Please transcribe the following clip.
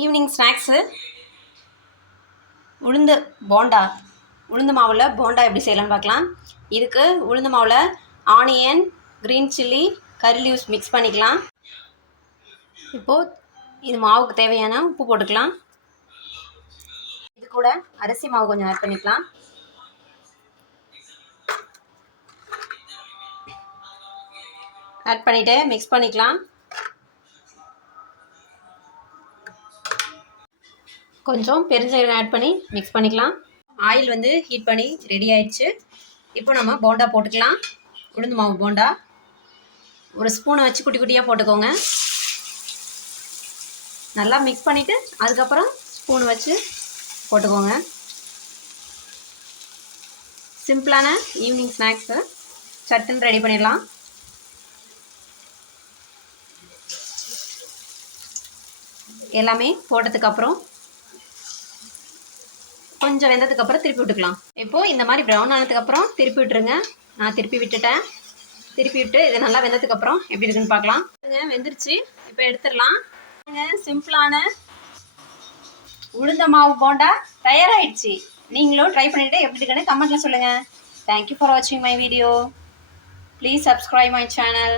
Evening snacks உளுந்து போண்டா. உளுந்து மாவில் போண்டா எப்படி செய்யலாம்னு பார்க்கலாம். இதுக்கு உளுந்து மாவில் ஆனியன், க்ரீன் சில்லி, கறி லீவ்ஸ் மிக்ஸ் பண்ணிக்கலாம். இப்போது இது மாவுக்கு தேவையான உப்பு போட்டுக்கலாம். இது கூட அரிசி மாவு கொஞ்சம் ஆட் பண்ணிக்கலாம். ஆட் பண்ணிவிட்டு மிக்ஸ் பண்ணிக்கலாம். கொஞ்சம் பெருஞ்சீரகம் ஆட் பண்ணி மிக்ஸ் பண்ணிக்கலாம். ஆயில் வந்து ஹீட் பண்ணி ரெடி ஆயிடுச்சு. இப்போ நம்ம போண்டா போட்டுக்கலாம். உளுந்து மாவு போண்டா ஒரு ஸ்பூனை வச்சு குட்டி குட்டியாக போட்டுக்கோங்க. நல்லா மிக்ஸ் பண்ணிவிட்டு அதுக்கப்புறம் ஸ்பூன் வச்சு போட்டுக்கோங்க. சிம்பிளான ஈவினிங் ஸ்நாக்ஸு சட்டுன்னு ரெடி பண்ணிடலாம். எல்லாமே போட்டதுக்கப்புறம் கொஞ்சம் வெந்ததுக்கப்புறம் திருப்பி விட்டுக்கலாம். இப்போது இந்த மாதிரி ப்ரௌன் ஆனதுக்கப்புறம் திருப்பி விட்டுருங்க. நான் திருப்பி விட்டுட்டேன். திருப்பி விட்டு இது நல்லா வெந்ததுக்கப்புறம் எப்படி இருக்குன்னு பார்க்கலாம். வெந்துருச்சு. இப்போ எடுத்துடலாம். சிம்பிளான உளுந்த மாவு போண்டா தயாராகிடுச்சு. நீங்களும் ட்ரை பண்ணிவிட்டு எப்படி இருக்குன்னு கமெண்ட்டில் சொல்லுங்கள். தேங்க்யூ ஃபார் வாட்சிங் my video. Please subscribe my channel.